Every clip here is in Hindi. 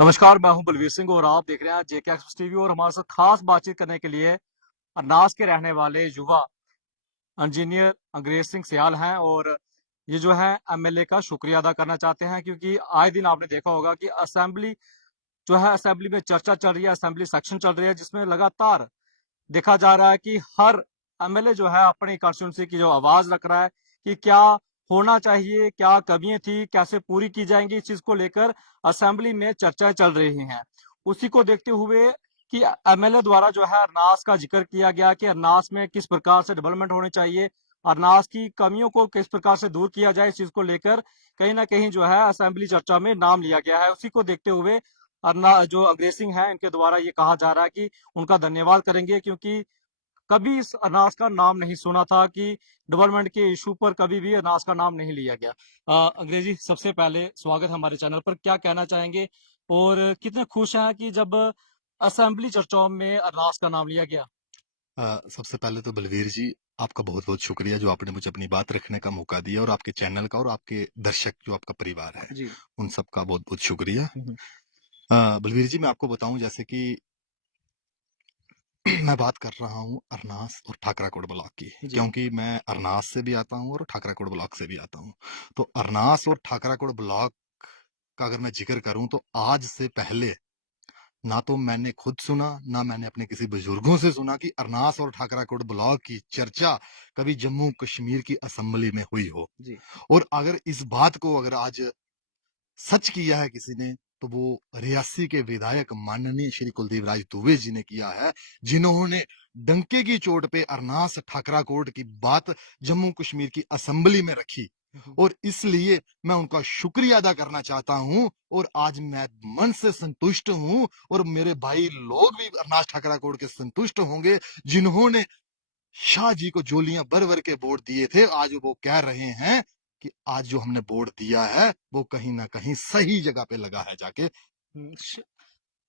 नमस्कार, मैं हूं बलवीर सिंह और आप देख रहे हैं जेके एक्सप्रेस टीवी। और हमारे साथ खास बातचीत करने के लिए अरनास के रहने वाले युवा इंजीनियर अंग्रेज सिंह सियाल हैं। और ये जो है एमएलए का शुक्रिया अदा करना चाहते हैं, क्योंकि आए दिन आपने देखा होगा कि असेंबली जो है, असेंबली में चर्चा चल रही है, असेंबली सेक्शन चल रही है, जिसमें लगातार देखा जा रहा है कि हर एमएलए जो है अपनी कॉन्स्टिट्यूंसी की जो आवाज रख रहा है कि क्या होना चाहिए, क्या कमियां थी, कैसे पूरी की जाएंगी, इस चीज को लेकर असेंबली में चर्चाएं चल रही हैं। उसी को देखते हुए कि एमएलए द्वारा जो है अरनास का जिक्र किया गया कि अरनास में किस प्रकार से डेवलपमेंट होनी चाहिए, अरनास की कमियों को किस प्रकार से दूर किया जाए, इस चीज को लेकर कहीं ना कहीं जो है असेंबली चर्चा में नाम लिया गया है। उसी को देखते हुए अरना जो अंग्रेज सिंह है, इनके द्वारा ये कहा जा रहा है कि उनका धन्यवाद करेंगे, क्योंकि कभी इस अनाज का नाम नहीं सुना था कि डेवलपमेंट के इशू पर कभी भी अनाज का नाम नहीं लिया गया। अंग्रेजी, सबसे पहले स्वागत है हमारे चैनल पर। क्या कहना चाहेंगे और कितने खुश हैं कि जब असेंबली चर्चाओं में अनाज का नाम लिया गया? सबसे पहले तो बलवीर जी, आपका बहुत बहुत शुक्रिया जो आपने मुझे अपनी बात रखने का मौका दिया, और आपके चैनल का और आपके दर्शक जो आपका परिवार है जी। उन सबका बहुत बहुत शुक्रिया। हम्म। बलवीर जी, मैं आपको बताऊं, जैसे कि मैं बात कर रहा हूं अरनास और ठाकराकोट ब्लॉक की, जी। क्योंकि मैं अरनास से भी आता हूं और ठाकराकोट ब्लॉक से भी आता हूं। तो अरनास और ठाकराकोट ब्लॉक का अगर मैं जिक्र करूं तो आज से पहले ना तो मैंने खुद सुना, ना मैंने अपने किसी बुजुर्गों से सुना कि अरनास और ठाकराकोट ब्लॉक की चर्चा कभी जम्मू कश्मीर की असेंबली में हुई हो। जी। और अगर इस बात को अगर आज सच किया है किसी ने, तो वो रियासी के विधायक माननीय श्री कुलदीप राज दुबे जी ने किया है, जिन्होंने डंके की चोट पे अरनास ठाकराकोट की बात जम्मू कश्मीर की असेंबली में रखी। और इसलिए मैं उनका शुक्रिया अदा करना चाहता हूं, और आज मैं मन से संतुष्ट हूं, और मेरे भाई लोग भी अरनास ठाकराकोट के संतुष्ट होंगे, जिन्होंने शाह जी को जोलियां भर भर के वोट दिए थे। आज वो कह रहे हैं कि आज जो हमने वोट दिया है वो कहीं ना कहीं सही जगह पे लगा है जाके।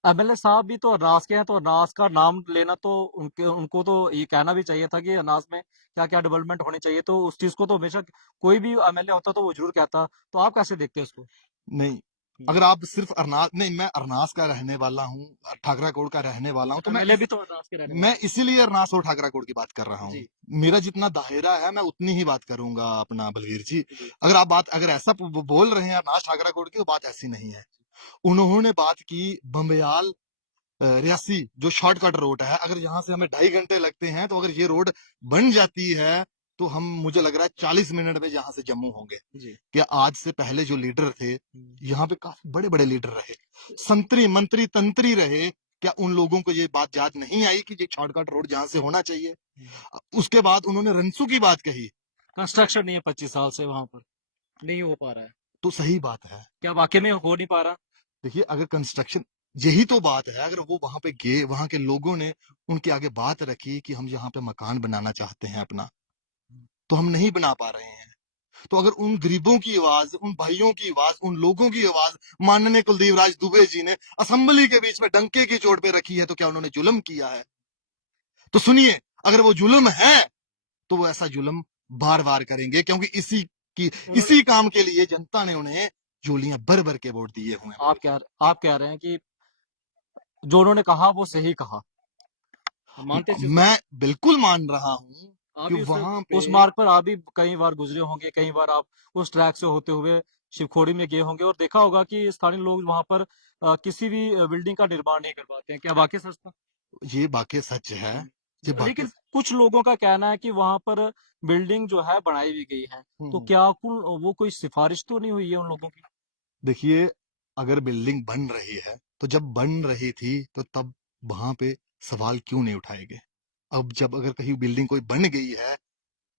एमएलए साहब भी तो अनाज के हैं, तो अनाज का नाम लेना तो उनके उनको तो ये कहना भी चाहिए था कि अनाज में क्या क्या डेवलपमेंट होनी चाहिए। तो उस चीज को तो हमेशा कोई भी एमएलए होता तो वो जरूर कहता। तो आप कैसे देखते हैं उसको? नहीं, हम्म। अगर आप सिर्फ अरनास नहीं, मैं अरनास का रहने वाला हूँ, ठाकराकोट का रहने वाला हूँ, तो एमएलए भी तो अनाज के रहने वाले मैं इसीलिए अरनास और ठाकराकोट की बात कर रहा हैं। हूँ। जी। मेरा जितना दायरा है मैं उतनी ही बात करूंगा अपना, बलवीर जी। जी। अगर ऐसा बोल रहे हैं अरनास ठाकराकोट की, तो बात ऐसी नहीं है। उन्होंने बात की बम्बयाल रियासी जो शॉर्टकट रोड है, अगर यहाँ से हमें 2.5 घंटे लगते हैं, तो अगर ये रोड बन जाती है तो हम, मुझे लग रहा है 40 मिनट में यहाँ से जम्मू होंगे। जी। क्या आज से पहले जो लीडर थे यहाँ पे, काफी बड़े बड़े लीडर रहे, संतरी मंत्री तंत्री रहे, क्या उन लोगों को ये बात याद नहीं आई कि ये शॉर्टकट रोड जहां से होना चाहिए? उसके बाद उन्होंने रनसू की बात कही। कंस्ट्रक्शन नहीं है 25 साल से वहां पर, नहीं हो पा रहा है। तो सही बात है। क्या वाकई में हो नहीं पा रहा? देखिए, अगर कंस्ट्रक्शन, यही तो बात है, अगर वो वहां पे गए, वहां के लोगों ने उनके आगे बात रखी कि हम यहाँ पे मकान बनाना चाहते हैं अपना, तो हम नहीं बना पा रहे हैं, तो अगर उन गरीबों की आवाज, उन भाइयों की आवाज, उन लोगों की आवाज माननीय कुलदीप राज दुबे जी ने असेंबली के बीच में डंके की चोट पे रखी है, तो क्या उन्होंने जुल्म किया है? तो सुनिए, अगर वो जुल्म है तो वो ऐसा जुल्म बार बार करेंगे, क्योंकि उन्होंने इसी काम के लिए जनता ने उन्हें जोलियां भर भर के वोट दिए हुए हैं। आप कह रहे हैं कि जो उन्होंने कहा वो सही कहा। हम मानते हैं इस चीज को? मैं बिल्कुल मान रहा हूं आप कि भी वहां पे, उस मार्ग पर आप भी कई बार गुजरे होंगे, कई बार आप उस ट्रैक से होते हुए शिवखोड़ी में गए होंगे और देखा होगा कि स्थानीय लोग वहां पर किसी भी बिल्डिंग का निर्माण नहीं कर पाते हैं। क्या वाकई सच था? ये बाकी सच है, ये बाकी। लेकिन कुछ लोगों का कहना है कि वहां पर बिल्डिंग जो है बनाई भी गई है। तो क्या वो कोई सिफारिश तो नहीं हुई है उन लोगों की? देखिए, अगर बिल्डिंग बन रही है, तो जब बन रही थी तो तब वहां पे सवाल क्यों नहीं उठाए गए? अब जब अगर कहीं बिल्डिंग कोई बन गई है,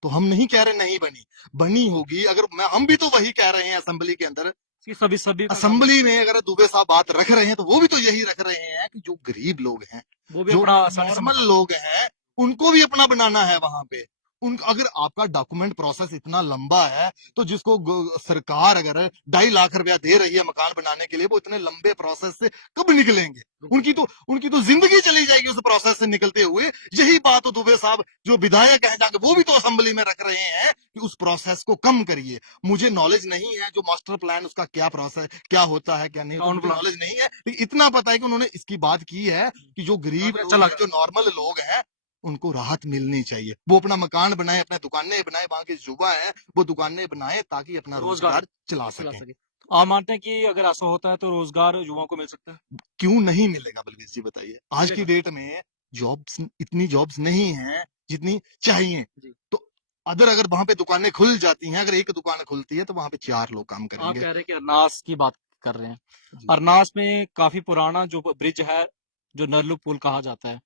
तो हम नहीं कह रहे नहीं बनी, बनी होगी। अगर मैं, हम भी तो वही कह रहे हैं असेंबली के अंदर, कि सभी सभी का काम असेंबली में अगर दुबे साहब बात रख रहे हैं, तो वो भी तो यही रख रहे हैं कि जो गरीब लोग हैं, वो भी जो अपना आसानी से नॉर्मल मकान। लोग हैं, उनको भी अपना बनाना है वहां पे। उन अगर आपका डॉक्यूमेंट प्रोसेस इतना लंबा है तो जिसको सरकार अगर 2.5 लाख रुपया दे रही है मकान बनाने के लिए, वो इतने लंबे प्रोसेस से कब निकलेंगे? उनकी तो जिंदगी चली जाएगी उस प्रोसेस से निकलते हुए। यही बात तो दुबे साहब जो विधायक हैं जाके वो भी तो असेंबली में रख रहे हैं कि उस प्रोसेस को कम करिए। मुझे नॉलेज नहीं है जो मास्टर प्लान उसका क्या प्रोसेस क्या होता है क्या नहीं, टाउन मुझे प्लान नॉलेज नहीं है, लेकिन इतना पता है कि उन्होंने इसकी बात की है कि जो गरीब काफी लोग अच्छा हैं, लगा। जो नॉर्मल लोग हैं, उनको राहत मिलनी चाहिए। वो अपना मकान बनाए, अपने दुकानें बनाए, वहां के युवा हैं वो दुकानें बनाए ताकि अपना रोजगार रोजगार चला चला सकें। सके। तो आप मानते हैं कि अगर ऐसा होता है तो रोजगार युवाओं को मिल सकता है? क्यों नहीं मिलेगा बलवीर जी, बताइए। आज की मिलेगा। डेट में जॉब्स इतनी जॉब्स नहीं है जितनी चाहिए। जी। तो अगर वहां पे दुकानें खुल जाती हैं, अगर एक दुकान खुलती है तो वहां पे 4 लोग काम आप करेंगे। कह रहे हैं कि अरनास की बात कर रहे हैं। जी। अरनास में काफी पुराना जो ब्रिज है, जो नरलू पुल कहा जाता है,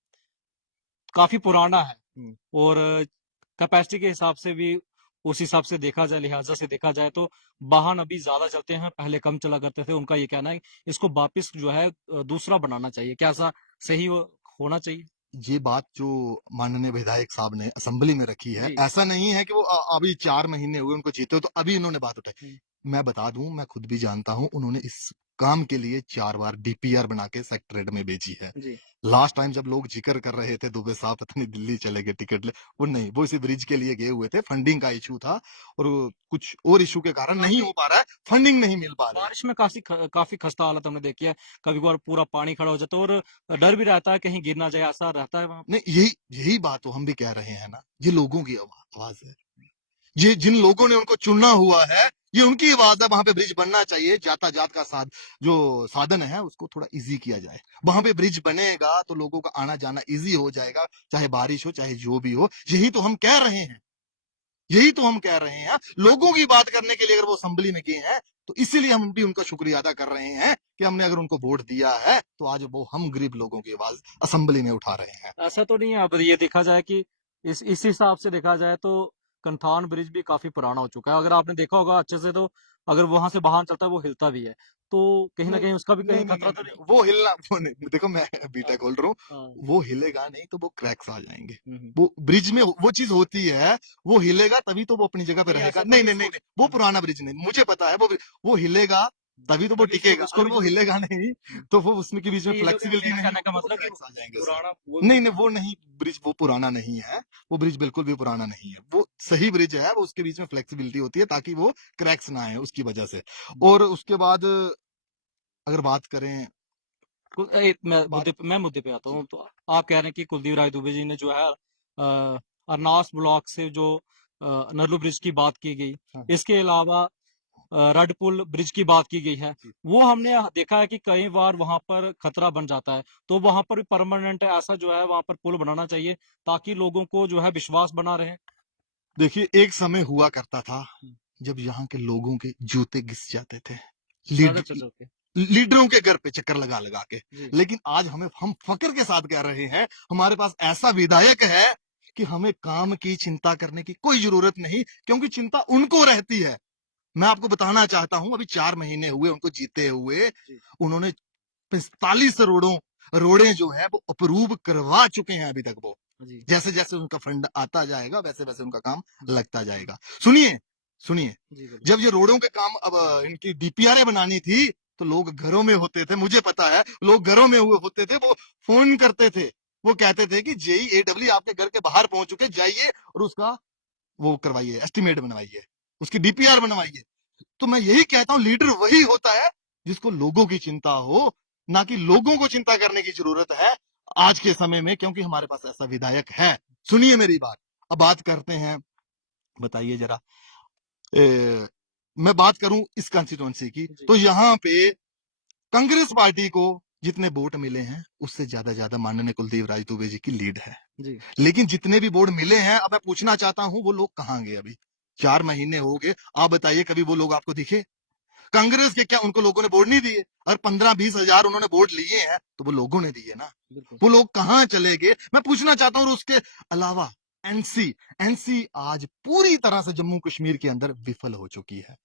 काफी पुराना है। हम्म। और कैपेसिटी के हिसाब से भी उस हिसाब से देखा जाए, लिहाजा से देखा जाए तो वाहन अभी ज्यादा चलते हैं, पहले कम चला करते थे। उनका ये कहना है कि इसको वापस जो है दूसरा बनाना चाहिए। क्या ऐसा सही होना चाहिए? ये बात जो माननीय विधायक साहब ने असेंबली में रखी है, जी। ऐसा नहीं है कि वो अभी 4 महीने हुए उनको जीते हो तो अभी इन्होंने बात उठाई। हम्म। मैं बता दूं, मैं खुद भी जानता हूं, उन्होंने इस काम के लिए 4 बार डीपीआर बना के सेक्रेटरीट में भेजी है। जी। लास्ट टाइम जब लोग जिक्र कर रहे थे दुबे साहब पता नहीं दिल्ली चले गए टिकट ले, वो नहीं, वो इसी ब्रिज के लिए गए हुए थे। फंडिंग का इशू था और कुछ और इशू के कारण नहीं हो पा रहा है, फंडिंग नहीं मिल पा रही है। बारिश में काफी खस्ता हालत हमने देखी है। कभी कभार पूरा पानी खड़ा हो जाता है और डर भी रहता है कहीं गिर ना जाए, ऐसा रहता है वहां। नहीं, यही यही बात तो हम भी कह रहे हैं ना, ये लोगों की आवाज है। ये जिन लोगों ने उनको चुना हुआ है, ये उनकी आवाज है। वहां पे ब्रिज बनना चाहिए, यातायात का जो साधन है उसको थोड़ा इजी किया जाए। वहां पे ब्रिज बनेगा तो लोगों का आना जाना इजी हो जाएगा, चाहे बारिश हो चाहे जो भी हो। यही तो हम कह रहे हैं, यही तो हम कह रहे हैं। लोगों की बात करने के लिए अगर वो असेंबली में गए हैं तो इसीलिए हम भी उनका शुक्रिया अदा कर रहे हैं कि हमने अगर उनको वोट दिया है तो आज वो हम गरीब लोगों की आवाज असेंबली में उठा रहे हैं। ऐसा तो नहीं है। अब ये देखा जाए कि इस हिसाब से देखा जाए तो कंथान ब्रिज भी काफी पुराना हो चुका है। अगर आपने देखा होगा अच्छे से तो अगर वहां से वाहन चलता है वो हिलता भी है। तो कहीं ना नहीं कहीं उसका भी नहीं कहीं नहीं खतरा नहीं, तो नहीं, नहीं? नहीं, वो हिलना वो नहीं। देखो मैं हाँ। बीटेक बोल रहा हूँ, हाँ। वो हिलेगा नहीं तो वो क्रैक्स आ जाएंगे। हम्म। वो ब्रिज में वो चीज होती है, वो हिलेगा तभी तो वो अपनी जगह पे नहीं, रहेगा। ऐसा तो नहीं नहीं नहीं नहीं सोच। नहीं, वो पुराना ब्रिज नहीं, मुझे पता है। वो हिलेगा तभी तो वो तभी टिकेगा। उसको अगर भी वो हिलेगा नहीं तो वो उसमें के बीच में नहीं, ये जो फ्लेक्सिबिलिटी मेरा नहीं कहने का होगी, वो मतलब कि क्रैक्स आ जाएंगे उसमें। पुराना वो नहीं नहीं, वो नहीं, ब्रिज वो पुराना नहीं है। वो ब्रिज बिल्कुल भी पुराना नहीं है, वो सही ब्रिज है। वो उसके बीच में फ्लेक्सिबिलिटी होती है ताकि वो क्रैक्स ना आए उसकी वजह से। और उसके बाद अगर बात करें बात मैं मुद्दे पे आता जी। हूँ। तो आप कह रहे हैं कि कुलदीप राय दुबे जी ने जो है अरनास ब्लॉक से जो नरलू ब्रिज की बात की गई, हाँ, इसके अलावा रेड पुल ब्रिज की बात की गई है, जी। वो हमने देखा है कि कई बार वहां पर खतरा बन जाता है। तो वहां पर परमानेंट ऐसा जो है वहां पर पुल बनाना चाहिए ताकि लोगों को जो है विश्वास बना रहे। देखिए, एक समय हुआ करता था हम्म। जब यहाँ के लोगों के जूते घिस जाते थे, ज्यादा लीड, चल चल के। लीडरों के घर पे चक्कर लगा लगा के। जी। लेकिन आज हम फक्र के साथ कह रहे हैं, हमारे पास ऐसा विधायक है कि हमें काम की चिंता करने की कोई जरूरत नहीं, क्योंकि चिंता उनको रहती है। मैं आपको बताना चाहता हूं, अभी 4 महीने हुए उनको जीते हुए। जी। उन्होंने 45 रोड़े जो है वो अप्रूव करवा चुके हैं अभी तक। वो जी। जैसे जैसे उनका फंड आता जाएगा वैसे वैसे उनका काम जी। लगता जाएगा। सुनिए सुनिए, जी बोलिए। जब ये रोडों के काम अब इनकी डीपीआर बनानी थी तो लोग घरों में होते थे, मुझे पता है। लोग घरों में हुए होते थे, वो फोन करते थे, वो कहते थे कि JEAW आपके घर के बाहर पहुंच चुके, जाइए और उसका वो करवाइए, एस्टिमेट बनवाइए, उसकी डीपीआर बनवाइए। तो मैं यही कहता हूं, लीडर वही होता है जिसको लोगों की चिंता हो, ना कि लोगों को चिंता करने की जरूरत है आज के समय में, क्योंकि हमारे पास ऐसा विधायक है। सुनिए मेरी बात, अब बात करते हैं, बताइए जरा। मैं बात करूं इस कॉन्स्टिट्यूंसी की, जी। तो यहाँ पे कांग्रेस पार्टी को जितने वोट मिले हैं उससे ज्यादा ज्यादा माननीय कुलदीप राज दुबे जी की लीड है। जी। लेकिन जितने भी वोट मिले हैं, अब मैं पूछना चाहता हूं वो लोग कहां गए? अभी 4 महीने हो गए, आप बताइए कभी वो लोग आपको दिखे? कांग्रेस के क्या उनको लोगों ने वोट नहीं दिए? और 15-20 हजार उन्होंने वोट लिए हैं तो वो लोगों ने दिए ना। बिल्कुल। वो लोग कहां चले गए मैं पूछना चाहता हूं। और उसके अलावा एनसी एनसी आज पूरी तरह से जम्मू कश्मीर के अंदर विफल हो चुकी है।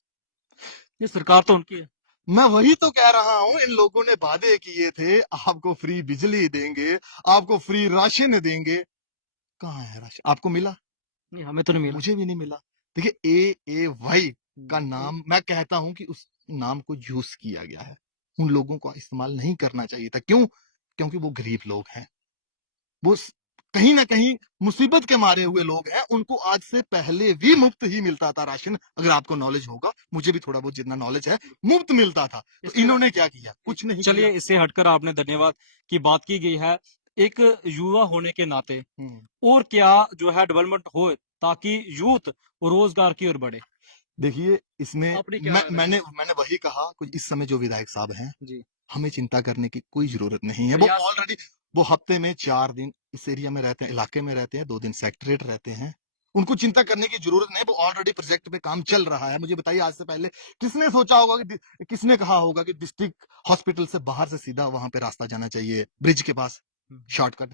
ये सरकार तो उनकी है। मैं वही तो कह रहा हूं, इन लोगों ने वादे किए थे आपको फ्री बिजली देंगे, आपको फ्री राशन देंगे। कहां है राशन? आपको मिला? नहीं, हमें तो नहीं मिला। मुझे भी नहीं मिला। देखिए AAY का नाम, मैं कहता हूं कि उस नाम को यूज किया गया है, उन लोगों को इस्तेमाल नहीं करना चाहिए था। क्यों? क्योंकि वो गरीब लोग हैं, वो कहीं ना कहीं मुसीबत के मारे हुए लोग हैं। उनको आज से पहले भी मुफ्त ही मिलता था राशन, अगर आपको नॉलेज होगा, मुझे भी थोड़ा बहुत जितना नॉलेज है, मुफ्त मिलता था। तो इसके इन्होंने क्या किया? कुछ नहीं चलिए, किया। इससे हटकर आपने धन्यवाद की बात की गई है। एक युवा होने के नाते और क्या जो है डेवलपमेंट हो ताकि यूथ रोजगार की ओर बढ़े? देखिए, इसमें अपनी क्या मैं राय है? मैंने वही कहा, कुछ इस समय जो विधायक साहब हैं, जी। हमें चिंता करने की कोई जरूरत नहीं है। वो रियासत ऑलरेडी, वो हफ्ते में 4 दिन इस एरिया में रहते हैं, इलाके में रहते हैं, 2 दिन सेक्रेटरीट रहते हैं। उनको चिंता करने की जरूरत नहीं, वो ऑलरेडी प्रोजेक्ट पे काम चल रहा है। मुझे बताइए, आज से पहले किसने सोचा होगा कि, किसने कहा होगा कि डिस्ट्रिक्ट हॉस्पिटल से बाहर से सीधा वहां पे रास्ता जाना चाहिए, ब्रिज के पास शॉर्टकट।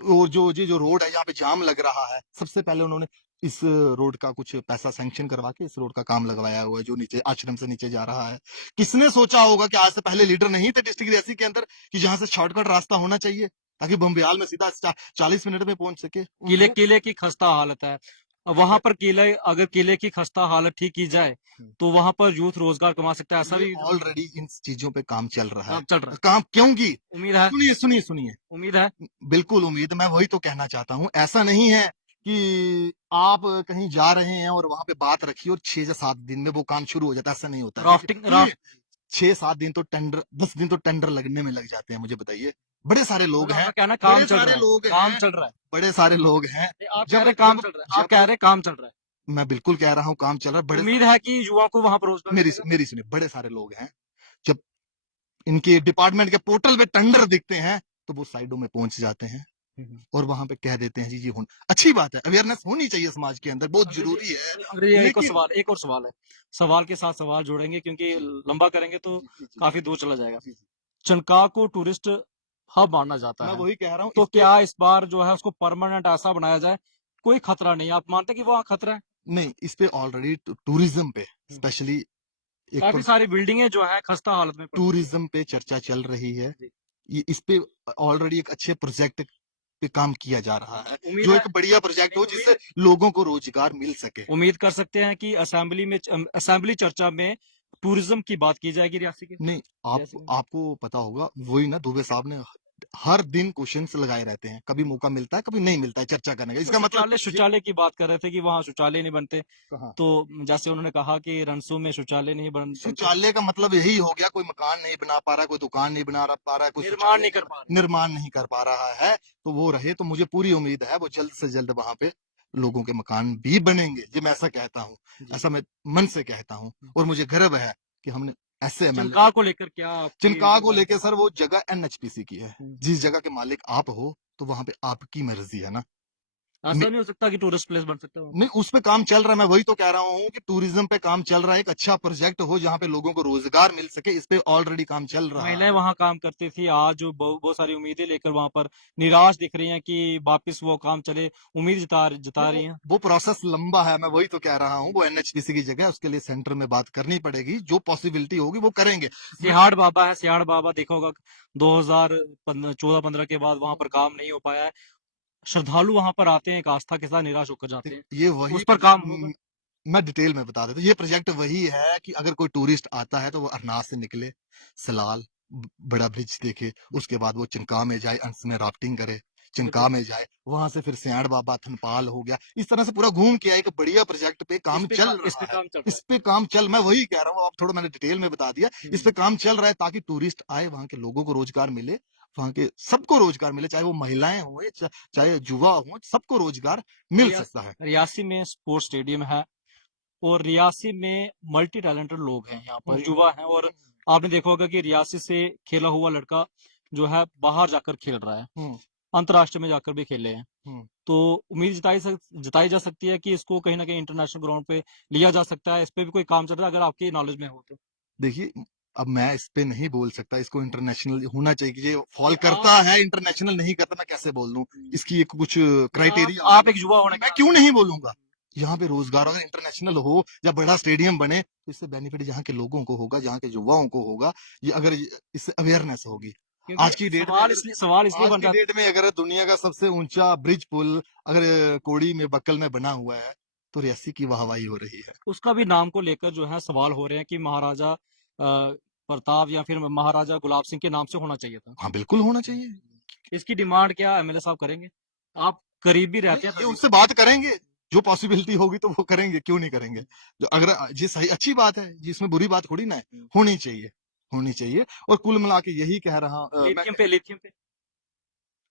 और जो रोड है जहाँ पे जाम लग रहा है, सबसे पहले उन्होंने इस रोड का कुछ पैसा सैंक्शन करवा के इस रोड का काम लगवाया हुआ है, जो नीचे आश्रम से नीचे जा रहा है। किसने सोचा होगा कि आज से पहले लीडर नहीं थे डिस्ट्रिक्ट रियासी के अंदर कि जहां से शॉर्टकट रास्ता होना चाहिए ताकि बम्बियाल में सीधा 40 मिनट में पहुंच सके? किले किले की खस्ता हालत है। वहां पर किले, अगर किले की खस्ता हालत ठीक की जाए तो वहां पर यूथ रोजगार कमा सकता है, ऐसा भी ऑलरेडी इन चीजों पे काम चल रहा है। काम चल रहा है। काम क्योंकि, उम्मीद है, सुनिए सुनिए सुनिए, उम्मीद है। बिल्कुल उम्मीद, मैं वही तो कहना चाहता हूँ। ऐसा नहीं है कि आप कहीं जा रहे हैं और वहां पे बात रखी और 6 या 7 दिन में वो काम शुरू हो जाता है, ऐसा नहीं होता। राफ्टिंग सुनिए, 6 7 दिन तो टेंडर, 10 दिन तो टेंडर लगने में लग जाते हैं। मुझे बताइए, बड़े सारे लोग मतलब हैं, आपका कहना है काम बड़े चल सारे रहा है, लोग काम हैं, चल रहा है। बड़े सारे लोग हैं। नहीं, आप कह जब रहे काम जब चल रहा है, आप जब कह रहे काम चल रहा है। मैं बिल्कुल कह रहा हूँ काम चल रहा है। बड़े उम्मीद है कि युवाओं को वहां पर रोजगार मेरी मिलेगा। मेरी सुनिए, बड़े सारे लोग हैं। जब इनके डिपार्टमेंट के पोर्टल पे टेंडर दिखते हैं तो वो साइडों में पहुंच जाते हैं और वहां पे कह देते हैं, जी जी अच्छी बात है, अवेयरनेस होनी चाहिए समाज के अंदर, बहुत अंग्रेजी जरूरी है। अंग्रेजी लेकिन एक और सवाल है। सवाल के साथ सवाल जोड़ेंगे क्योंकि जी लंबा करेंगे तो जी जी जी काफी दूर चला जाएगा। जी जी, चनका को टूरिस्ट हब माना जाता मैं है, वही कह रहा हूँ तो इस पे। क्या इस बार जो है उसको परमानेंट ऐसा बनाया जाए? कोई खतरा नहीं है? आप मानते हैं कि वहाँ खतरा है? नहीं, इस पे ऑलरेडी टूरिज्म पे स्पेशली एक काफी सारी बिल्डिंगें जो है खस्ता हालत में पड़ी हुई टूरिज्म पे चर्चा चल रही है। है। ये इस पे ऑलरेडी एक अच्छे प्रोजेक्ट पे काम किया जा रहा है, उम्मीद जो है, एक बढ़िया प्रोजेक्ट हो उम्मीद जिससे लोगों को रोजगार मिल सके। उम्मीद कर सकते हैं कि असेंबली चर्चा में टूरिज्म की बात की जाएगी रियासी के। नहीं, रियासी में आपको पता होगा, वही ना, दुबे साहब ने हर दिन क्वेश्चंस लगाए रहते हैं, कभी मौका मिलता है कभी नहीं मिलता है चर्चा करने का। तो इसका मतलब शौचालय की बात कर रहे थे कि वहाँ शौचालय नहीं बनते। कहाँ? तो जैसे उन्होंने कहा कि रनसू में शौचालय नहीं बनते, शौचालय का मतलब यही हो गया, कोई मकान नहीं बना पा रहा, कोई दुकान नहीं बना पा रहा, कोई निर्माण शौचालय नहीं कर पा रहे। निर्माण नहीं कर पा रहा है। तो वो रहे, तो मुझे पूरी उम्मीद है वो जल्द से जल्द वहां पे लोगों के मकान भी बनेंगे। ये मैं ऐसा कहता हूँ, जी। ऐसा मैं मन से कहता हूँ। और मुझे गर्व है कि हमने ऐसे एमएलए। चनका को लेकर क्या आपकी चिनका को राय है? लेके सर, वो जगह एनएचपीसी की है। जिस जगह के मालिक आप हो, तो वहां पे आपकी मर्जी है ना। ऐसा नहीं हो सकता कि टूरिस्ट प्लेस बन सकता हो? नहीं, उस पे काम चल रहा है। मैं वही तो कह रहा हूँ कि टूरिज्म पे काम चल रहा है, एक अच्छा प्रोजेक्ट हो जहाँ पे लोगों को रोजगार मिल सके, इस पे ऑलरेडी काम चल रहा महिलाएं है। वहां काम करती थी, आज बहुत सारी उम्मीदें लेकर वहां पर निराश दिख रही हैं कि वापस वो काम चले। उम्मीद जता रही हैं। वो प्रोसेस लंबा है, मैं वही तो कह रहा हूँ। वो एनएचपीसी की जगह, उसके लिए सेंटर में बात करनी पड़ेगी, जो पॉसिबिलिटी होगी वो करेंगे। सियाड़ बाबा है, सियाड़ बाबा देखा होगा 2014-15 के बाद वहां पर काम नहीं हो पाया है। श्रद्धालु वहां पर आते हैं, एक आस्था के साथ निराश होकर जाते हैं। ये वही उस पर काम होगा। मैं डिटेल में बता देता हूँ। ये प्रोजेक्ट वही है कि अगर कोई टूरिस्ट आता है तो वो अरनास से निकले, सलाल बड़ा ब्रिज देखे, उसके बाद वो चिनका में जाए, अंश में राफ्टिंग करे, चिनका में जाए, वहां से फिर सियाड़ बाबा थनपाल हो गया, इस तरह से पूरा घूम के आए। एक बढ़िया प्रोजेक्ट पे काम चल इस पे रहा है। काम चल रहा इस पे काम चल, मैं वही कह रहा हूँ, आप थोड़ा मैंने डिटेल में बता दिया। है। इस पे काम चल रहा है ताकि टूरिस्ट आए, वहां के लोगों को रोजगार मिले, वहां के सबको रोजगार मिले, चाहे वो महिलाएं हो चाहे युवा हो, सबको रोजगार मिल सकता है। रियासी में स्पोर्ट्स स्टेडियम है और रियासी में मल्टी टैलेंटेड लोग हैं, यहाँ पर युवा हैं। और आपने देखा होगा कि रियासी से खेला हुआ लड़का जो है बाहर जाकर खेल रहा है, अंतर्राष्ट्रीय में जाकर भी खेले हैं। तो उम्मीद जताई जा सकती है कि इसको कहीं ना कहीं इंटरनेशनल ग्राउंड पे लिया जा सकता है। इस पे भी कोई काम चल रहा है, अगर आपकी नॉलेज में हो तो? देखिए, अब मैं इस पे नहीं बोल सकता, इसको इंटरनेशनल होना चाहिए कि ये फॉल आप करता है, इंटरनेशनल नहीं करता, मैं कैसे बोल दूं? इसकी एक कुछ क्राइटेरिया आप एक युवा होने के मैं नाते क्यों नहीं बोलूंगा? यहाँ पे रोजगार अगर इंटरनेशनल हो या बड़ा स्टेडियम बने तो इससे बेनिफिट यहाँ के लोगों को होगा, यहाँ के युवाओं को होगा। ये अगर इससे अवेयरनेस होगी, क्योंकि आज की डेट में सवाल इसलिए आज बन की रहा डेट में अगर दुनिया का सबसे ऊंचा ब्रिज पुल अगर कोड़ी में बक्कल में बना हुआ है तो रियासी की वाहवाही हो रही है। उसका भी नाम को लेकर जो है सवाल हो रहे हैं कि महाराजा प्रताप या फिर महाराजा गुलाब सिंह के नाम से होना चाहिए था। हाँ बिल्कुल होना चाहिए। इसकी डिमांड क्या एमएलए साहब करेंगे? आप करीबी रहते हैं ये तभी। उनसे बात करेंगे, जो पॉसिबिलिटी होगी तो वो करेंगे, क्यों नहीं करेंगे। जो अगर जी सही अच्छी बात है, जिसमें बुरी बात थोड़ी ना है, होनी चाहिए, होनी चाहिए। और कुल मिला के यही कह रहा मैं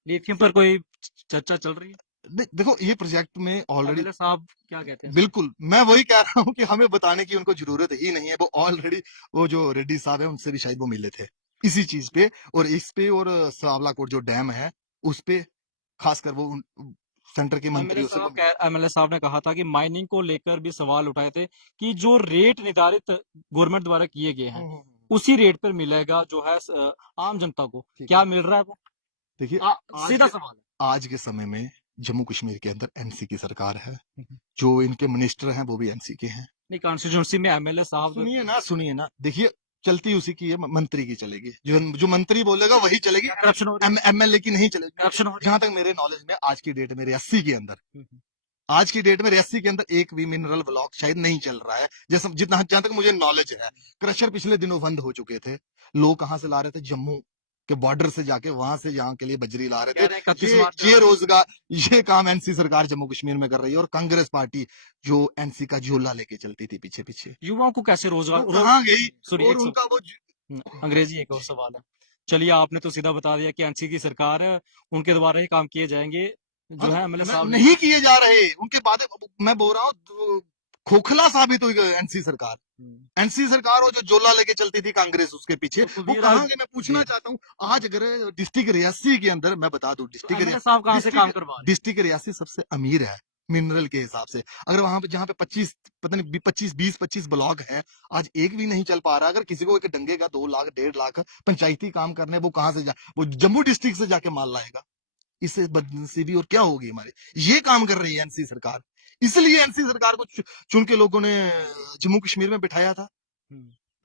लिथियम पर कोई चर्चा चल रही है? देखो ये प्रोजेक्ट में ऑलरेडी एमएलए साहब क्या कहते हैं इसमें? बिल्कुल मैं वही कह रहा हूँ कि हमें बताने की उनको जरूरत ही नहीं है। वो ऑलरेडी वो जो रेड्डी साहब है उनसे भी शायद वो मिले थे इसी चीज पे और इस पे, और सावलाकोट जो डैम है उस पे खासकर वो सेंटर के मंत्रियों से वो एमएलए साहब ने कहा था कि माइनिंग को लेकर भी सवाल उठाए थे कि जो रेट निर्धारित गवर्नमेंट द्वारा किए गए हैं उसी रेट पर मिलेगा जो है आम जनता को। ठीक क्या है। मिल रहा है वो? देखिए सीधा सवाल है। आज के समय में जम्मू कश्मीर के अंदर एनसी की सरकार है, जो इनके मिनिस्टर हैं वो भी एनसी के हैं। नहीं, कॉन्स्टिट्यूंसी में एमएलए साहब सुनिए ना, देखिए चलती उसी की है, मंत्री की चलेगी, जो मंत्री बोलेगा वही चलेगी, करप्शन हो रही है। एमएलए की नहीं चलेगी। करप्शन हो रही जहां तक मेरे नॉलेज में आज की डेट में रियासी के अंदर है। आज की डेट में रियासी के अंदर एक भी मिनरल ब्लॉक शायद नहीं चल रहा है, जैसे जितना जहां तक मुझे नॉलेज है। क्रशर पिछले दिनों बंद हो चुके थे। लोग कहां से ला रहे थे? जम्मू के बॉर्डर से जाके वहां से यहाँ के लिए बजरी ला रहे थे। ये रोजगार, ये काम एनसी सरकार जम्मू कश्मीर में कर रही है, और कांग्रेस पार्टी जो एनसी का झोला लेके चलती थी पीछे पीछे, युवाओं को कैसे रोजगार कहाँ गई? सुनिए और उनका वो अंग्रेजी एक और सवाल है। चलिए, आपने तो सीधा बता दिया कि एनसी की सरकार है, उनके द्वारा ही काम किए जाएंगे जो है एमएलए साहब नहीं किए जा रहे उनके बाद। मैं बोल रहा हूँ खोखला साबित हुई एनसी सरकार। एनसी सरकार वो जो जोला लेके चलती थी कांग्रेस उसके पीछे, वो कहाँ गए? मैं पूछना चाहता हूँ। आज अगर डिस्ट्रिक्ट रियासी के अंदर, मैं बता दूं, डिस्ट्रिक्ट रियासी सबसे अमीर है मिनरल के हिसाब से। अगर वहां पे जहाँ पे 25 पता नहीं 25 ब्लॉक है, आज एक भी नहीं चल पा रहा। अगर किसी को एक डंगे का 2 लाख 1.5 लाख पंचायती काम करने, वो कहाँ से वो जम्मू डिस्ट्रिक्ट से जाके माल लाएगा। इससे बदनसीबी और क्या होगी हमारी? ये काम कर रही है एनसी सरकार। इसलिए एनसी सरकार को चुन के लोगों ने जम्मू कश्मीर में बिठाया था।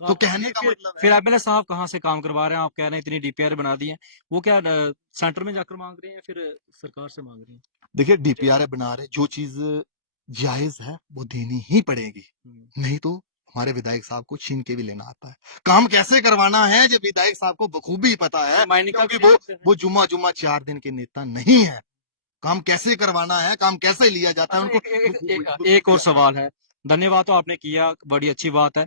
तो कहने का मतलब फिर एमएलए साहब कहाँ से काम करवा रहे हैं? आप कह रहे हैं इतनी डीपीआर बना दी है, वो क्या सेंटर में जाकर मांग रहे हैं फिर सरकार से मांग रहे हैं? देखिए डीपीआर बना रहे, जो चीज जायज है वो देनी ही पड़ेगी, नहीं तो हमारे विधायक साहब को छीन के भी लेना आता है। काम कैसे करवाना है जब विधायक साहब को बखूबी पता है, क्योंकि वो जुम्मा 4 दिन के नेता नहीं है। काम कैसे करवाना है, काम कैसे लिया जाता है उनको। एक और सवाल है। धन्यवाद तो आपने किया, बड़ी अच्छी बात है।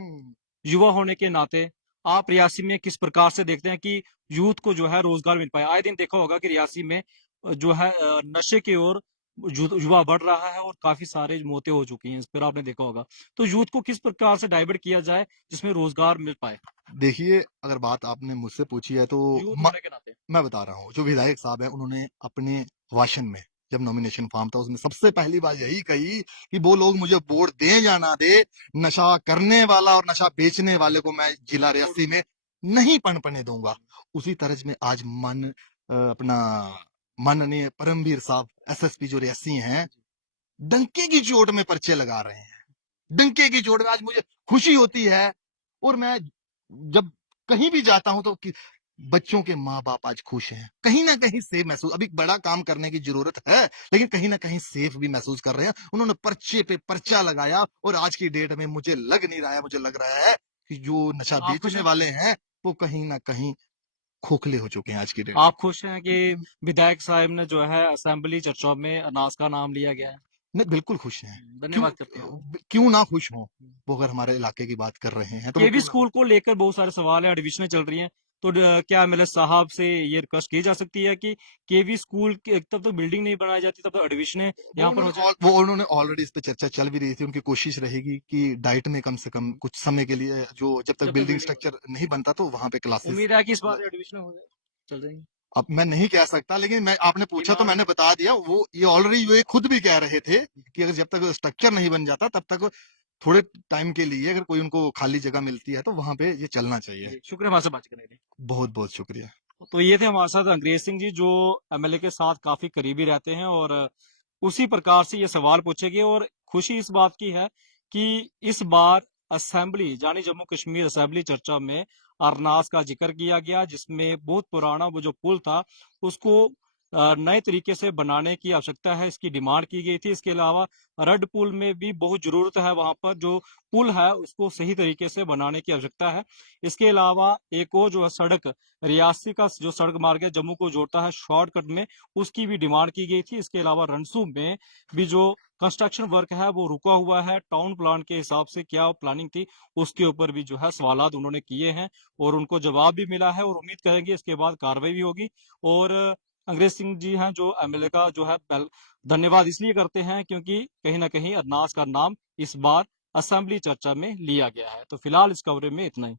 युवा होने के नाते आप रियासी में किस प्रकार से देखते हैं कि यूथ को जो है रोजगार मिल पाए? आए दिन देखा होगा कि रियासी में जो है नशे की ओर युवा बढ़ रहा है और काफी सारे मौतें हो चुकी हैं, इस पर आपने देखा होगा। तो यूथ को किस प्रकार से डाइवर्ट किया जाए जिसमें रोजगार मिल पाए? देखिए अगर बात आपने मुझसे पूछी है तो मैं बता रहा हूँ, जो विधायक साहब है उन्होंने अपने भाषण में, जब नॉमिनेशन फॉर्म था उसमें सबसे पहली बात यही कही कि वो लोग मुझे वोट दे या ना दे, नशा करने वाला और नशा बेचने वाले को मैं जिला रियासी में नहीं पनपने दूंगा। उसी तरह में आज अपना माननीय परमवीर साहब एसएसपी जो रियासी हैं, डंके की चोट में पर्चे लगा रहे हैं। डंके की चोट में आज मुझे खुशी होती है। और मैं जब कहीं भी जाता हूं तो बच्चों के माँ बाप आज खुश हैं, कहीं ना कहीं सेफ महसूस, अभी बड़ा काम करने की जरूरत है लेकिन कहीं ना कहीं सेफ भी महसूस कर रहे हैं। उन्होंने पर्चे पे पर्चा लगाया और आज की डेट में मुझे लग नहीं रहा है, मुझे लग रहा है कि जो नशा बेचने वाले हैं वो कहीं ना कहीं खोखले हो चुके हैं आज की डेट। आप खुश हैं कि विधायक साहब ने जो है असेंबली चर्चाओं में अनाज का नाम लिया गया है? नहीं बिल्कुल खुश हैं, धन्यवाद करते हैं। क्यों ना खुश हो। वो अगर हमारे इलाके की बात कर रहे हैं तो केवी स्कूल को लेकर बहुत सारे सवाल है, एडमिशनें चल रही हैं, तो क्या एमएलए साहब से ये रिक्वेस्ट की जा सकती है कि केवी स्कूल तब तक बिल्डिंग नहीं बनाई जाती तब तक एडमिशनें यहाँ पर हो जाए? वो उन्होंने ऑलरेडी इस पे चर्चा चल भी रही थी। उनकी कोशिश रहेगी कि डाइट में कम से कम कुछ समय के लिए, जो जब तक बिल्डिंग स्ट्रक्चर नहीं बनता तो वहां पे क्लासेस, उम्मीद है कि इस बार एडमिशन हो जाए, चल रही है। अब मैं नहीं कह सकता, लेकिन मैं आपने पूछा तो मैंने बता दिया। वो ये ऑलरेडी ये खुद भी कह रहे थे कि अगर जब तक स्ट्रक्चर नहीं बन जाता तब तक थोड़े टाइम के लिए अगर कोई उनको खाली जगह मिलती है तो वहां पे ये चलना चाहिए। शुक्रिया हमारे से बात करने के लिए। बहुत बहुत शुक्रिया। तो ये थे हमारे साथ अंग्रेज सिंह जी, जो एमएलए के साथ काफी करीबी रहते हैं और उसी प्रकार से ये सवाल पूछे गए। और खुशी इस बात की है कि इस बार असेंबली यानी जम्मू कश्मीर असेंबली चर्चा में अरनास का जिक्र किया गया, जिसमें बहुत पुराना वो जो पुल था उसको नए तरीके से बनाने की आवश्यकता है, इसकी डिमांड की गई थी। इसके अलावा रड पुल में भी बहुत जरूरत है, वहां पर जो पुल है उसको सही तरीके से बनाने की आवश्यकता है। इसके अलावा एक और जो है सड़क, रियासी का जो सड़क मार्ग है जम्मू को जोड़ता है शॉर्टकट में, उसकी भी डिमांड की गई थी। इसके अलावा रनसू में भी जो कंस्ट्रक्शन वर्क है वो रुका हुआ है, टाउन प्लान के हिसाब से क्या प्लानिंग थी उसके ऊपर भी जो है सवालात उन्होंने किए हैं और उनको जवाब भी मिला है, और उम्मीद करेंगे इसके बाद कार्रवाई भी होगी। और अंग्रेज सिंह जी हैं जो एमएलए का जो है धन्यवाद इसलिए करते हैं क्योंकि कहीं ना कहीं अरनास का नाम इस बार असेंबली चर्चा में लिया गया है। तो फिलहाल इस कवरेज में इतना ही।